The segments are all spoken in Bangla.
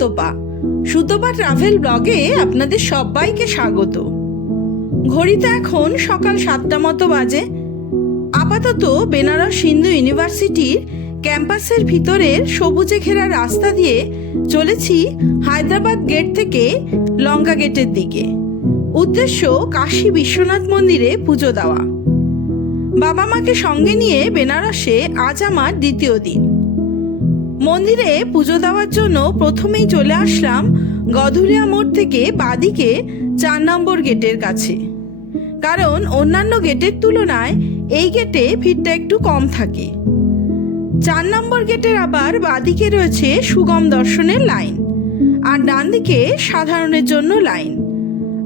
সুতপা। সুতপা ট্রাভেল ব্লগে আপনাদের সবাইকে স্বাগত। ঘড়িতে এখন সকাল সাতটা মতো বাজে। আপাতত বেনারস হিন্দু ইউনিভার্সিটির ক্যাম্পাসের ভিতরের সবুজে ঘেরা রাস্তা দিয়ে চলেছি হায়দ্রাবাদ গেট থেকে লঙ্কা গেটের দিকে। উদ্দেশ্য কাশী বিশ্বনাথ মন্দিরে পুজো দেওয়া। বাবা মাকে সঙ্গে নিয়ে বেনারসে আজ আমার দ্বিতীয় দিন। মন্দিরে পুজো দেওয়ার জন্য প্রথমেই চলে আসলাম গধুলিয়া মোড় থেকে বাদিকে চার নম্বর গেটের কাছে। কারণ অন্যান্য গেটের তুলনায় এই গেটে ভিড়টা একটু কম থাকে। চার নম্বর গেটের আবার বাদিকে রয়েছে সুগম দর্শনের লাইন আর ডান দিকে সাধারণের জন্য লাইন।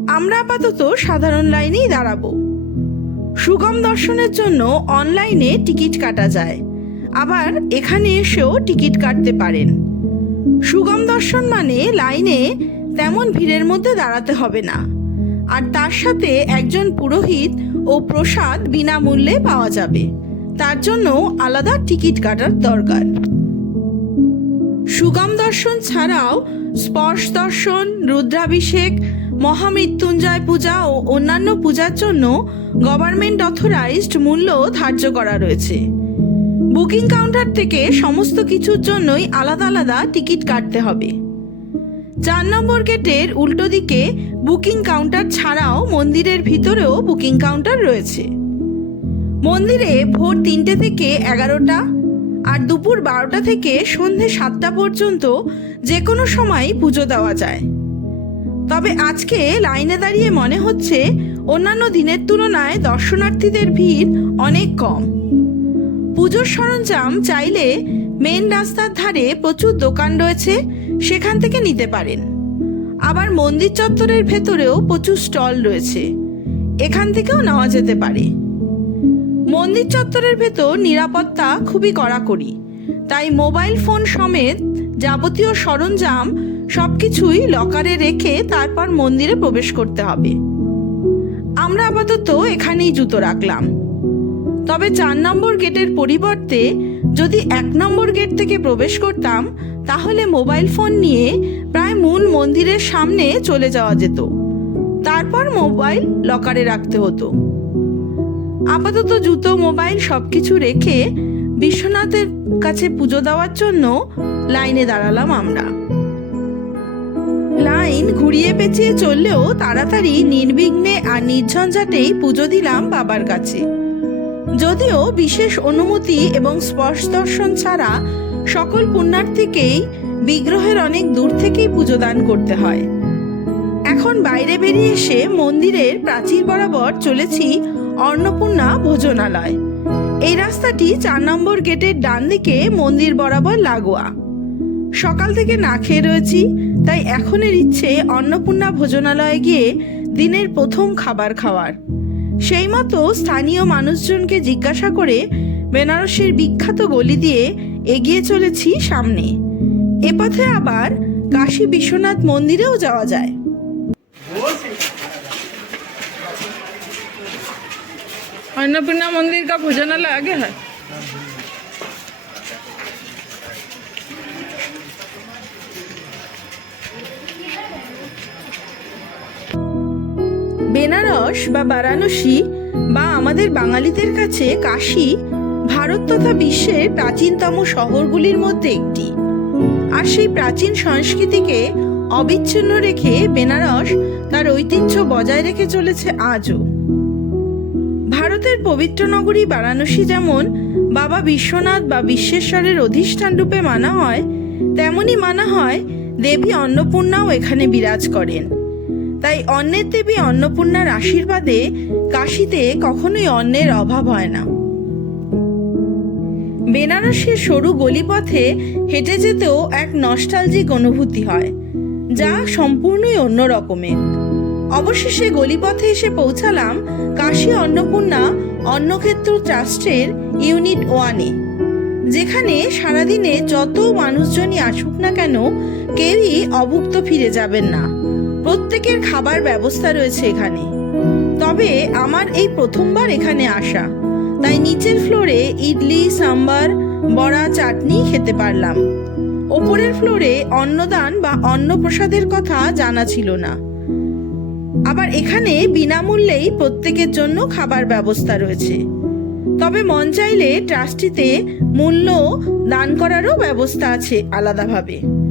আমরা আপাতত সাধারণ লাইনেই দাঁড়াবো। সুগম দর্শনের জন্য অনলাইনে টিকিট কাটা যায়। আবার এখানে এসেও টিকিট কাটতে পারেন। সুগম দর্শন মানে লাইনে তেমন ভিড়ের মধ্যে দাঁড়াতে হবে না। আর তার সাথে একজন পুরোহিত ও প্রসাদ বিনামূল্যে পাওয়া যাবে। তার জন্য আলাদা টিকিট কাটার দরকার। সুগম দর্শন ছাড়াও স্পর্শ দর্শন, রুদ্রাভিষেক, মহামৃত্যুঞ্জয় পূজা ও অন্যান্য পূজার জন্য গভর্নমেন্ট অথরাইজড মূল্য ধার্য করা রয়েছে। বুকিং কাউন্টার থেকে সমস্ত কিছুর জন্যই আলাদা আলাদা টিকিট কাটতে হবে। চার নম্বর গেটের উল্টো দিকে বুকিং কাউন্টার ছাড়াও মন্দিরের ভিতরেও বুকিং কাউন্টার রয়েছে। মন্দিরে ভোর তিনটে থেকে এগারোটা আর দুপুর বারোটা থেকে সন্ধে সাতটা পর্যন্ত যে কোনো সময় পুজো দেওয়া যায়। তবে আজকে লাইনে দাঁড়িয়ে মনে হচ্ছে অন্যান্য দিনের তুলনায় দর্শনার্থীদের ভিড় অনেক কম। পুজোর সরঞ্জাম চাইলে মেন রাস্তার ধারে প্রচুর দোকান রয়েছে, সেখান থেকে নিতে পারেন। আবার মন্দির চত্বরের ভেতরেও প্রচুর স্টল রয়েছে, এখান থেকেও নেওয়া যেতে পারে। মন্দির চত্বরের ভেতর নিরাপত্তা খুবই কড়াকড়ি, তাই মোবাইল ফোন সমেত যাবতীয় সরঞ্জাম সবকিছুই লকারে রেখে তারপর মন্দিরে প্রবেশ করতে হবে। আমরা আপাতত এখানেই জুতো রাখলাম। তবে চার নম্বর গেটের পরিবর্তে যদি এক নম্বর গেট থেকে প্রবেশ করতাম, তাহলে মোবাইল ফোন নিয়ে প্রায় মূল মন্দিরের সামনে চলে যাওয়া যেত। তারপর মোবাইল লকারে রাখতে হতো। আপাতত জুতো, মোবাইল সবকিছু রেখে বিশ্বনাথের কাছে পুজো দেওয়ার জন্য লাইনে দাঁড়ালাম আমরা। লাইন ঘুরিয়ে পেঁচিয়ে চললেও তাড়াতাড়ি নির্বিঘ্নে আর নির্ঝঞ্ঝাটেই পুজো দিলাম বাবার কাছে। যদিও বিশেষ অনুমতি এবং স্পর্শ দর্শন ছাড়া সকল পুণ্যার্থীকেই বিগ্রহের অনেক দূর থেকেই পুজো দান করতে হয়। এখন বাইরে বেরিয়ে এসে মন্দিরের প্রাচীর বরাবর চলেছি অন্নপূর্ণা ভোজনালয়। এই রাস্তাটি চার নম্বর গেটের ডান দিকে মন্দির বরাবর লাগোয়া। সকাল থেকে না খেয়ে রয়েছি, তাই এখনের ইচ্ছে অন্নপূর্ণা ভোজনালয়ে গিয়ে দিনের প্রথম খাবার খাওয়ার। সেই মতো স্থানীয় মানুষজনকে জিজ্ঞাসা করে বেনারসের বিখ্যাত গলি দিয়ে এগিয়ে চলেছি সামনে এ পথে আবার কাশী বিশ্বনাথ মন্দিরেও যাওয়া যায় अन्नपूर्णा मंदिर का भोजनालय आगे है বেনারস বা বারাণসী বা আমাদের বাঙালিদের কাছে কাশী ভারত তথা বিশ্বের প্রাচীনতম শহরগুলির মধ্যে একটি। আর সেই প্রাচীন সংস্কৃতিকে অবিচ্ছিন্ন রেখে বেনারস তার ঐতিহ্য বজায় রেখে চলেছে আজও। ভারতের পবিত্র নগরী বারাণসী যেমন বাবা বিশ্বনাথ বা বিশ্বেশ্বরের অধিষ্ঠান রূপে মানা হয়, তেমনি মানা হয় দেবী অন্নপূর্ণাও এখানে বিরাজ করেন। তাই অন্নের দেবী অন্নপূর্ণার আশীর্বাদে কাশীতে কখনোই অন্নের অভাব হয় না। বেনারসের সরু গলিপথে হেঁটে যেতেও এক নস্টালজিক অনুভূতি হয়, যা সম্পূর্ণই অন্য রকমের। অবশেষে গলিপথে এসে পৌঁছালাম কাশী অন্নপূর্ণা অন্নক্ষেত্র ট্রাস্টের ইউনিট ওয়ানে, যেখানে সারাদিনে যত মানুষজনই আসুক না কেন কেউই অভুক্ত ফিরে যাবেন না। প্রত্যেকের খাবার ব্যবস্থা রয়েছে এখানে। তবে আমার এই প্রথমবার এখানে আসা, তাই নিচের ফ্লোরে ইডলি, সাম্বার, বড়া, চাটনি খেতে পারলাম। ওপরের ফ্লোরে অন্নদান বা অন্নপ্রসাদের কথা জানা ছিল না। আবার এখানে বিনামূল্যেই প্রত্যেকের জন্য খাবার ব্যবস্থা রয়েছে। তবে মন চাইলে ট্রাস্টিতে মূল্য দান করারও ব্যবস্থা আছে আলাদাভাবে।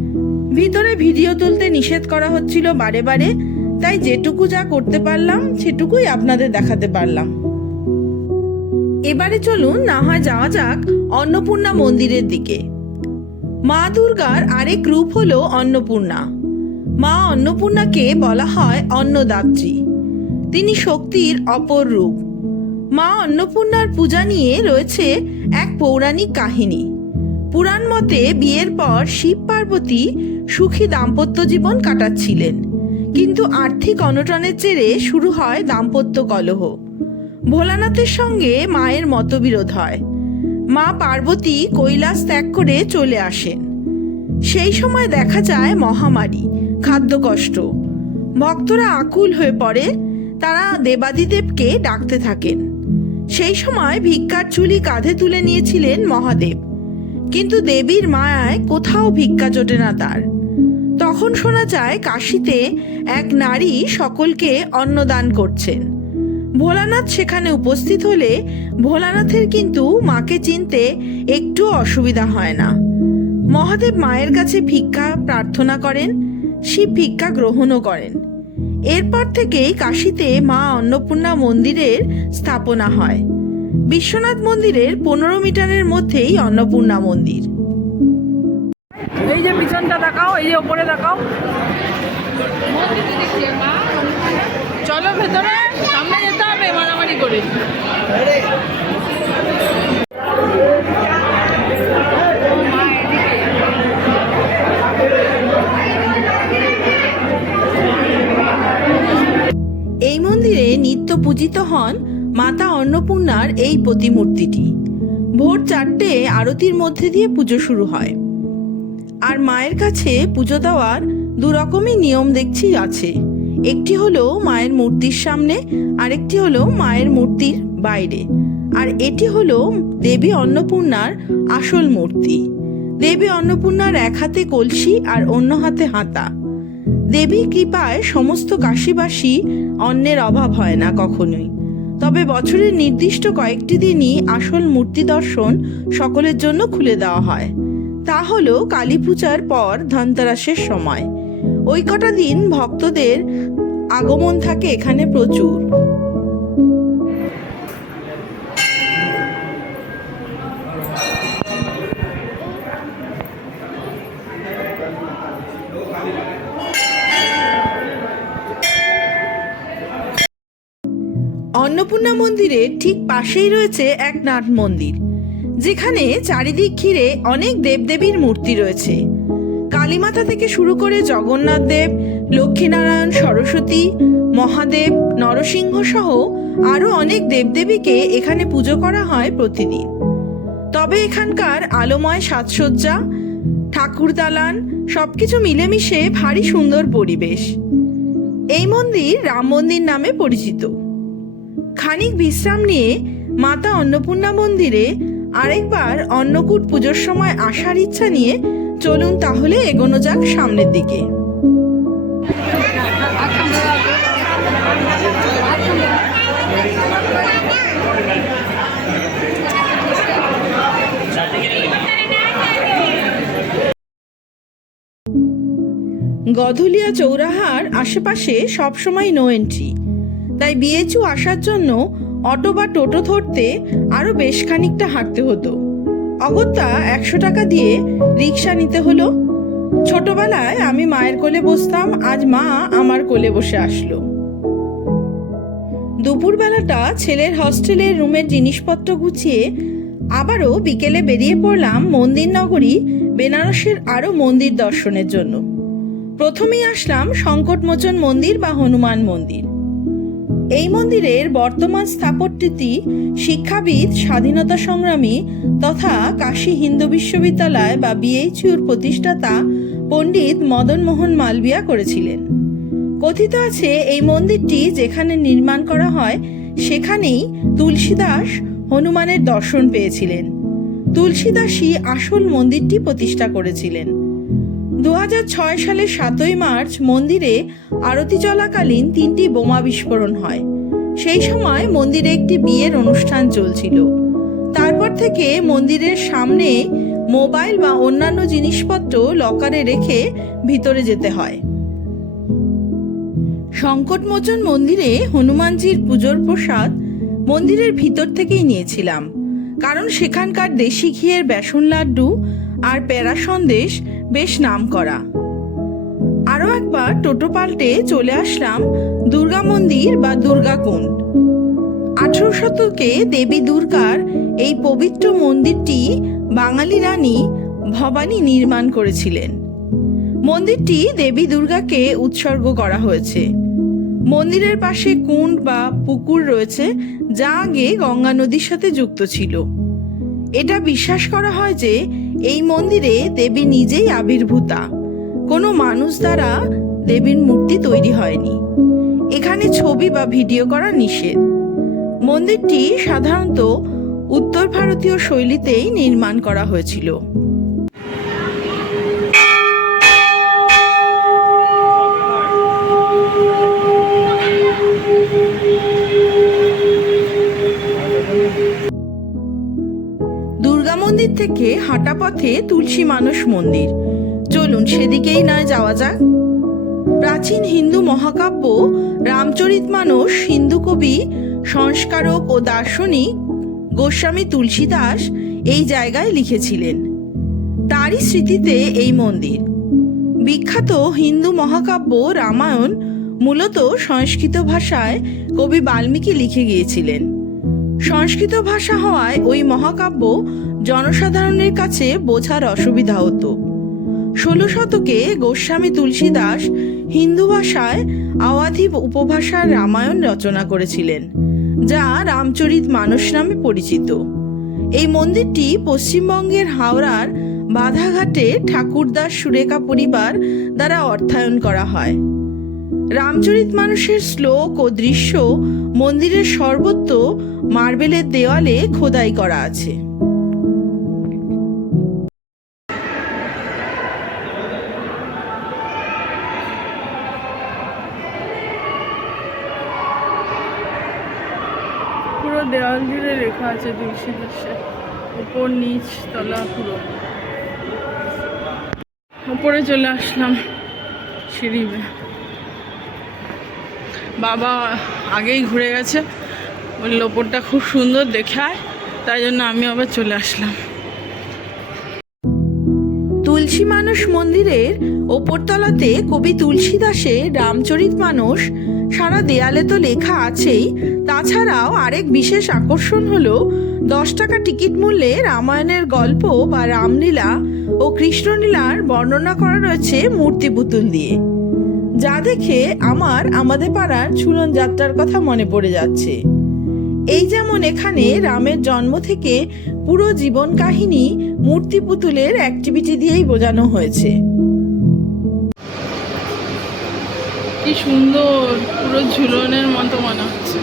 ভিতরে ভিডিও তুলতে নিষেধ করা হচ্ছিল বারে বারে, তাই যেটুকু যা করতে পারলাম, সেটুকুই আপনাদের দেখাতে পারলাম। এবারে চলুন, না হয় যাওয়া যাক অন্নপূর্ণা মন্দিরের দিকে। মা দুর্গার আরেক রূপ হলো অন্নপূর্ণা। মা অন্নপূর্ণাকে বলা হয় অন্নদাত্রী। তিনি শক্তির অপর রূপ। মা অন্নপূর্ণার পূজা নিয়ে রয়েছে এক পৌরাণিক কাহিনী। পুরাণ মতে বিয়ের পর শিব পার্বতী সুখী দাম্পত্য জীবন কাটাচ্ছিলেন। কিন্তু আর্থিক অনটনের জেরে শুরু হয় দাম্পত্য কলহ। ভোলানাথের সঙ্গে মায়ের মতবিরোধ হয়। মা পার্বতী কৈলাস ত্যাগ করে চলে আসেন। সেই সময় দেখা যায় মহামারী খাদ্যকষ্ট ভক্তরা আকুল হয়ে পড়ে, তারা দেবাদিদেবকে ডাকতে থাকেন। সেই সময় ভিক্ষার চুলি কাঁধে তুলে নিয়েছিলেন মহাদেব। কিন্তু দেবীর মায়ায় কোথাও ভিক্ষা জোটে না তার। তখন শোনা যায় কাশিতে এক নারী সকলকে অন্নদান করছেন। ভোলানাথ সেখানে উপস্থিত হলে ভোলানাথের কিন্তু মাকে চিনতে একটু অসুবিধা হয় না। মহাদেব মায়ের কাছে ভিক্ষা প্রার্থনা করেন, শিব ভিক্ষা গ্রহণও করেন। এরপর থেকেই কাশিতে মা অন্নপূর্ণা মন্দিরের স্থাপনা হয়। বিশ্বনাথ মন্দিরের পনেরো মিটারের মধ্যেই অন্নপূর্ণা মন্দির। এই যে পিছনটা দেখাও এই যে ওপরে দেখাও। চলো ভেতরে সামনে যেতে হবে মারামারি করে। এই মন্দিরে নিত্য পূজিত হন মাতা অন্নপূর্ণার এই প্রতিমূর্তিটি। ভোর চারটে আরতির মধ্যে দিয়ে পুজো শুরু হয়। আর মায়ের কাছে পুজো দেওয়ার দু রকমই নিয়ম দেখছি আছে। একটি হলো মায়ের মূর্তির সামনে, আরেকটি হলো মায়ের মূর্তির বাইরে। আর এটি হলো দেবী অন্নপূর্ণার আসল মূর্তি। দেবী অন্নপূর্ণার এক হাতে কলসি আর অন্য হাতে হাতা। দেবী কৃপায় সমস্ত কাশীবাসী অন্নের অভাব হয় না কখনোই। তবে বছরের নির্দিষ্ট কয়েকটি দিনই আসল মূর্তি দর্শন সকলের জন্য খুলে দেওয়া হয়। তা হল কালী পূজার পর ধনতেরাসের সময়। ওই কটা দিন ভক্তদের আগমন থাকে এখানে প্রচুর। অন্নপূর্ণা মন্দিরের ঠিক পাশেই রয়েছে এক নাট মন্দির, যেখানে চারিদিক ঘিরে অনেক দেবদেবীর মূর্তি রয়েছে। কালীমাতা থেকে শুরু করে জগন্নাথ দেব, লক্ষ্মীনারায়ণ, সরস্বতী, মহাদেব, নরসিংহ সহ আরও অনেক দেবদেবীকে এখানে পুজো করা হয় প্রতিদিন। তবে এখানকার আলোময় সাজসজ্জা ঠাকুর দালান সবকিছু মিলেমিশে ভারী সুন্দর পরিবেশ। এই মন্দির রাম মন্দির নামে পরিচিত। খানিক বিশ্রাম নিয়ে মাতা অন্নপূর্ণা মন্দিরে আরেকবার অন্নকূট পুজোর সময় আসার ইচ্ছা নিয়ে চলুন তাহলে এগোনো যাক সামনের দিকে। গধুলিয়া চৌরাহার আশেপাশে সবসময় নো এন্ট্রি তাই বিএচু আসার জন্য অটো বা টোটো ধরতে আরও বেশ খানিকটা হাঁটতে হতো। অগত্যা একশো টাকা দিয়ে রিক্সা নিতে হলো। ছোটবেলায় আমি মায়ের কোলে বসতাম, আজ মা আমার কোলে বসে আসলো। দুপুরবেলাটা ছেলের হস্টেলের রুমের জিনিসপত্র গুছিয়ে আবারও বিকেলে বেরিয়ে পড়লাম মন্দির নগরী বেনারসের আরও মন্দির দর্শনের জন্য। প্রথমেই আসলাম সংকটমোচন মন্দির বা হনুমান মন্দির। এই মন্দিরের বর্তমান স্থাপত্যটি শিক্ষাবিদ, স্বাধীনতা সংগ্রামী তথা কাশী হিন্দু বিশ্ববিদ্যালয় বা বিএইচইউর প্রতিষ্ঠাতা পণ্ডিত মদন মোহন মালবিয়া করেছিলেন। কথিত আছে, এই মন্দিরটি যেখানে নির্মাণ করা হয়, সেখানেই তুলসীদাস হনুমানের দর্শন পেয়েছিলেন। তুলসীদাসই আসল মন্দিরটি প্রতিষ্ঠা করেছিলেন। দু সালের সাতই মার্চ মন্দিরে আরতি চলাকালীন তিনটি বোমা বিস্ফোরণ হয়। সেই সময় মন্দিরে একটি বিয়ের অনুষ্ঠান চলছিল। তারপর থেকে মন্দিরের সামনে মোবাইল বা অন্যান্য জিনিসপত্র লকারে রেখে ভিতরে যেতে হয়। সংকটমোচন মন্দিরে হনুমানজির পুজোর প্রসাদ মন্দিরের ভিতর থেকেই নিয়েছিলাম। কারণ সেখানকার দেশি ঘিয়ের বেসন লাড্ডু আর প্যারা সন্দেশ বেশ নাম করা আরও একবার টোটো পাল্টে চলে আসলাম দুর্গা মন্দির বা দুর্গাকুণ্ড আঠেরো শতকে দেবী দুর্গার এই পবিত্র মন্দিরটি বাঙালি রানী ভবানী নির্মাণ করেছিলেন। মন্দিরটি দেবী দুর্গাকে উৎসর্গ করা হয়েছে। মন্দিরের পাশে কুণ্ড বা পুকুর রয়েছে যা আগে গঙ্গা নদীর সাথে যুক্ত ছিল। এটা বিশ্বাস করা হয় যে এই মন্দিরে দেবী নিজেই আবির্ভূতা। কোনো মানুষ দ্বারা দেবীর মূর্তি তৈরি হয়নি। এখানে ছবি বা ভিডিও করা নিষেধ। মন্দিরটি সাধারণত উত্তর ভারতীয় শৈলীতেই নির্মাণ করা হয়েছিল। দুর্গা মন্দির থেকে হাঁটা পথে তুলসী মানস মন্দির। চলুন সেদিকেই নয় যাওয়া যাক। প্রাচীন হিন্দু মহাকাব্য, রামচরিত মানস, হিন্দু কবি, সংস্কারক ও দার্শনিক গোস্বামী তুলসীদাস এই জায়গায় লিখেছিলেন। তারই স্মৃতিতে এই মন্দির। বিখ্যাত হিন্দু মহাকাব্য রামায়ণ মূলত সংস্কৃত ভাষায় কবি বাল্মীকি লিখে গিয়েছিলেন। সংস্কৃত ভাষা হওয়ায় ওই মহাকাব্য জনসাধারণের কাছে বোঝার অসুবিধা হতো। ষোলো শতকে গোস্বামী তুলসীদাস হিন্দু ভাষায় আওয়াধি উপভাষার রামায়ণ রচনা করেছিলেন, যা রামচরিত মানস নামে পরিচিত। এই মন্দিরটি পশ্চিমবঙ্গের হাওড়ার বাধাঘাটে ঠাকুরদাস সুরেখা পরিবার দ্বারা অর্থায়ন করা হয়। রামচরিত মানুষের শ্লোক ও দৃশ্য মন্দিরের সর্বত্র মার্বেলের দেওয়ালে খোদাই করা আছে। লেখা আছে তুলসী দাসে উপর, নিচ, তলা, পুরো। উপরে চলে আসলাম সিঁড়ি বাবা আগেই ঘুরে গেছে। বলল, ওপরটা খুব সুন্দর দেখে আয় তাই জন্য আমি আবার চলে আসলাম। তুলসী মানস মন্দিরের ওপরতলাতে কবি তুলসীদাসের রামচরিত মানস সারা দেয়ালে তো লেখা আছেই। তাছাড়াও আরেক বিশেষ আকর্ষণ হলো দশ টাকা টিকিট মূল্যে রামায়ণের গল্প বা রামলীলা ও কৃষ্ণলীলার বর্ণনা করা রয়েছে মূর্তি পুতুল দিয়ে। যা দেখে আমার আমাদের পাড়ার ঝুলন যাত্রার কথা মনে পড়ে যাচ্ছে। এই যেমন এখানে রামের জন্ম থেকে পুরো জীবন কাহিনী মূর্তি পুতুলের অ্যাক্টিভিটি দিয়েই বোঝানো হয়েছে। কি সুন্দর পুরো ঝুলনের মতো মনে হচ্ছে।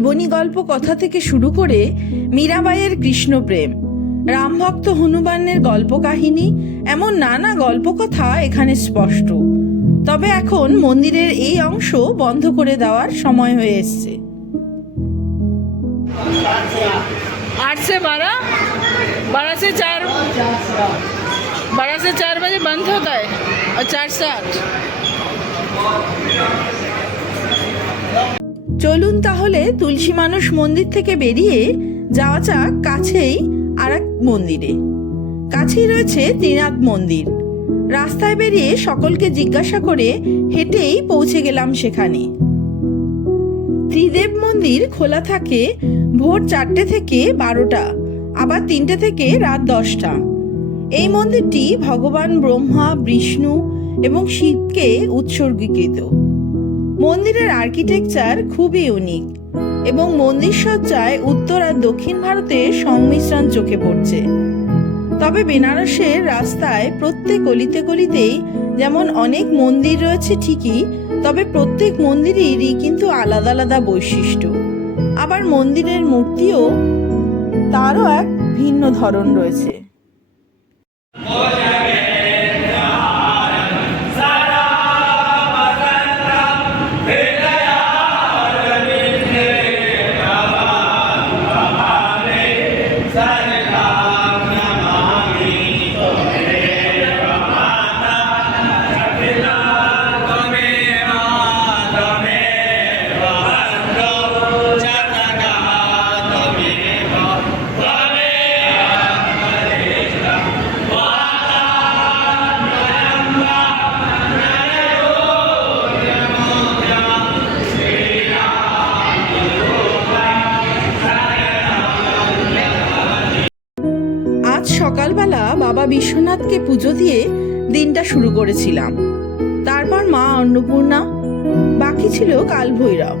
জীবনী গল্প কথা থেকে শুরু করে মীরাবাইয়ের কৃষ্ণপ্রেম রামভক্ত হনুমানের গল্প কাহিনী এমন নানা গল্প কথা এখানে স্পষ্ট তবে এখন মন্দিরের এই অংশ বন্ধ করে দেওয়ার সময় হয়ে এসছে आठ से बारह बारह से चार बारह से चार बजे बंद होता है और चार से आठ চলুন তাহলে তুলসী মানুষ মন্দির থেকে বেরিয়ে যাওয়া যাক কাছেই আর এক মন্দিরে। কাছেই রয়েছে ত্রিনাথ মন্দির। রাস্তায় বেরিয়ে সকলকে জিজ্ঞাসা করে হেঁটেই পৌঁছে গেলাম সেখানে। ত্রিদেব মন্দির খোলা থাকে ভোর চারটে থেকে বারোটা, আবার তিনটে থেকে রাত দশটা। এই মন্দিরটি ভগবান ব্রহ্মা, বিষ্ণু এবং শিবকে উৎসর্গীকৃত। মন্দিরের আর্কিটেকচার খুবই ইউনিক এবং মন্দির সজ্জায় উত্তর আর দক্ষিণ ভারতে সংমিশ্রণ চোখে পড়ছে। তবে বেনারসের রাস্তায় প্রত্যেক গলিতে গলিতেই যেমন অনেক মন্দির রয়েছে ঠিকই, তবে প্রত্যেক মন্দিরেরই কিন্তু আলাদা আলাদা বৈশিষ্ট্য। আবার মন্দিরের মূর্তিও তারও এক ভিন্ন ধরন রয়েছে। বিশ্বনাথকে পুজো দিয়ে দিনটা শুরু করেছিলাম। তারপর মা অন্নপূর্ণা, বাকি ছিল কাল ভৈরব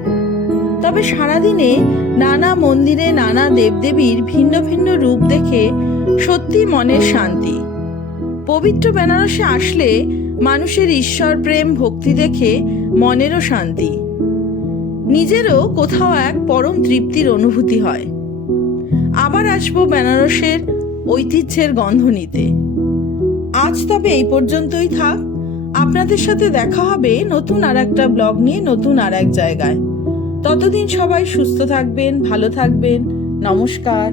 তবে সারাদিনে নানা মন্দিরে নানা দেবদেবীর ভিন্ন ভিন্ন রূপ দেখে সত্যি মনের শান্তি। পবিত্র বেনারসে আসলে মানুষের ঈশ্বর, প্রেম, ভক্তি দেখে মনেরও শান্তি। নিজেরও কোথাও এক পরম তৃপ্তির অনুভূতি হয়। আবার আসব বেনারসের ঐতিহ্যের গন্ধ নিতে। আজ তবে এই পর্যন্তই থাক। আপনাদের সাথে দেখা হবে নতুন আর একটা ব্লগ নিয়ে নতুন আর এক জায়গায়। ততদিন সবাই সুস্থ থাকবেন, ভালো থাকবেন। নমস্কার।